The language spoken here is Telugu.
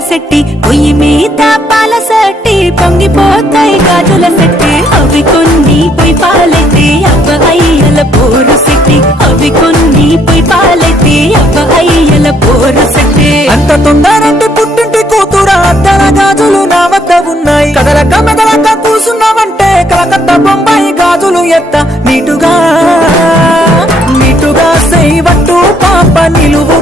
సెట్టి పొయ్యి మీద పాల సట్టి పొంగిపోతాయి గాజుల సెట్టి అవి కొన్ని పొయ్యి పాలైతే అవ్వ అయ్యల పోరు సెట్టి అవి కొన్ని పొయ్యి పాలైతే అవ్వ అయ్యల పోరు సెట్టి అంత తొందరంటే పుట్టింటి కూతురా అద్దల గాజులు నా వద్ద ఉన్నాయి కదలక మెదలక కూసున్నావంటే కలకత్తా బొంబాయి గాజులు ఎత్త నీటుగా నీటుగా సైవట్టు పాప నిలువు